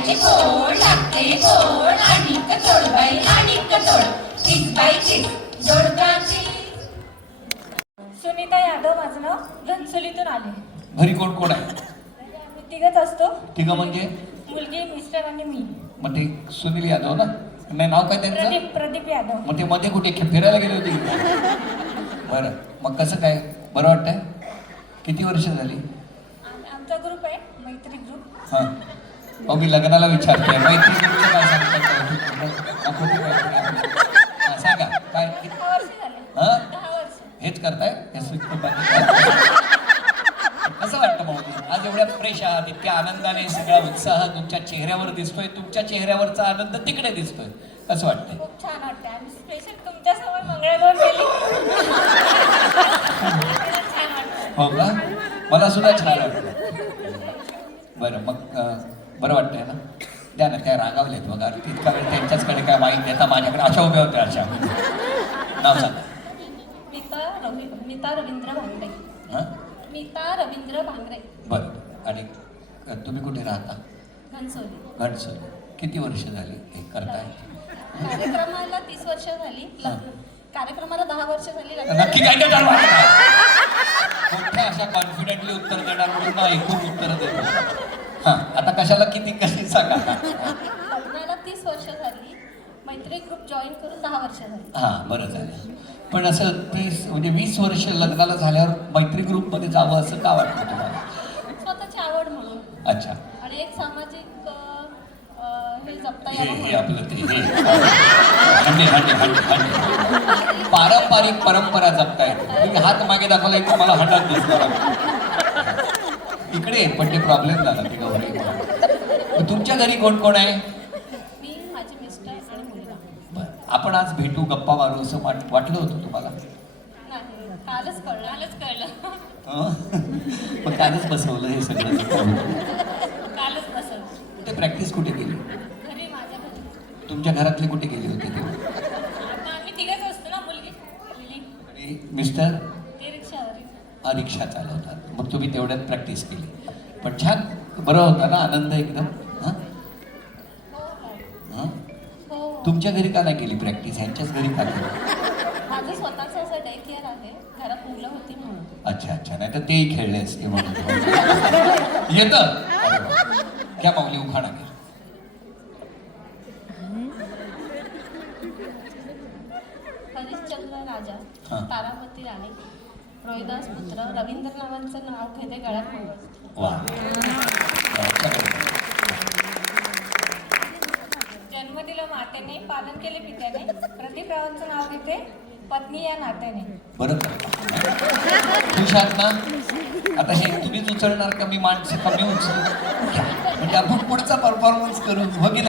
लागते गोड लागते गोड आणि कचोड बाई आणि कचोड चीज बाई चीज जोडकाची सुनीता यादव माझं नाव घनसोलीतून आले. घरी कोण कोण आहे? आम्ही तिघच असतो. तिघं म्हणजे? मुलगी मिस्टर आणि मी. मग ते सुनील यादव ना? नाही नाव काय त्यांचं? प्रदीप प्रदीप यादव. मग ते मध्ये कुठे खे- फिरायला गेले होते बरं. मग कसं काय? बरं वाटतंय? किती वर्ष झाली? आम- आमचा ग्रुप आहे मैत्री ग्रुप हां. अहो मी लग्नाला विचारतोय. मैत्री तुमचं काय सांगताय? नको ते काय? हां, सांगा काय हां हेच करताय कसं वाटतं मग आज एवढ्या फ्रेश आहात इतक्या आनंदाने सगळा उत्साह तुमच्या चेहऱ्यावर दिसतोय. तुमच्या चेहऱ्यावरचा आनंद तिकडे दिसतोय. कसं वाटतंय? खूप छान वाटते आम्ही स्पेशल तुमच्यासमोर मंगळागौर केली. छान वाटतं हो का? मला सुद्धा छान वाटलं. बरं मग बरं वाटतंय ना? द्या ना त्या रागावलेत बघा तितका वेळ त्यांच्याचकडे काय वाईट देता माझ्याकडे अशा उभ्या होत्या अशा. नाव सांगा. मीता रवी मीता रवींद्र भांगरे. हां? मीता रवींद्र भांगरे. बरं. आणि तुम्ही कुठे राहता? घनसोली. घडसर किती वर्ष झाली हे करताय? कार्यक्रमाला तीस वर्ष झाली. कार्यक्रमाला दहा वर्ष झाली. नक्की काय मोठ्या अशा कॉन्फिडेंटली उत्तर देणार म्हणून ना ऐकून उत्तर देतो हां आता कशाला किती कशी सांगा? लग्नाला तीस वर्ष झाली. मैत्री ग्रुप जॉईन करून दहा वर्ष झाली. हां बरं झालं. पण असं ते म्हणजे वीस वर्ष लग्नाला झाल्यावर मैत्री ग्रुपमध्ये जावं असं का वाटतं तुम्हाला? स्वतःची आवड म्हणून. अच्छा. आणि एक सामाजिक अ, हे जपता हे यावं हे म्हणून. आपलं ते हे. हंडे हंडे हंडे हंडे. पारंपरिक परंपरा जपतायत. तुम्ही हात मागे दाखवला की मला हंडात दिसणार इकडे पण ते प्रॉब्लेम झाला ते गौरी तुमच्या घरी कोण कोण आहे. आपण आज भेटू गप्पा मारू असं वाट वाटलं होतं तुम्हाला? नाही कालच कळलं बसवलं हे सगळं. कालच बसवलं. ते प्रॅक्टिस कुठे केली? तुमच्या घरातले कुठे गेले होते ते? मिस्टर रिक्षा चालवतात. मग तुम्ही तेवढ्यात प्रॅक्टिस केली. पण छान बरं होता ना आनंद एकदम हां? तुमच्या घरी का नाही केली प्रॅक्टिस ह्यांच्याच घरी का केली? माझं स्वतःचं असं डे केअर आहे. घरात मुलं होती म्हणून. अच्छा अच्छा. नाही तर तेही खेळले असते म्हणून. येतं. वा. घ्या माऊली उखाणा हरिश्चंद्र राजा. तारामती राणी. रोहिदास पुत्र. रवींद्र नावांचं नाव घेते गळ्यात जन्म दिला मातेने पालन केले पित्याने. प्रदीप रावांचं नाव घेते पत्नी या नात्याने. बरं करता खुश आहात ना आता हे तुम्हीच उचलणार का? मी माणसं कमी उचलू. म्हणजे आपण पुढचा परफॉर्मन्स करू. की नाही?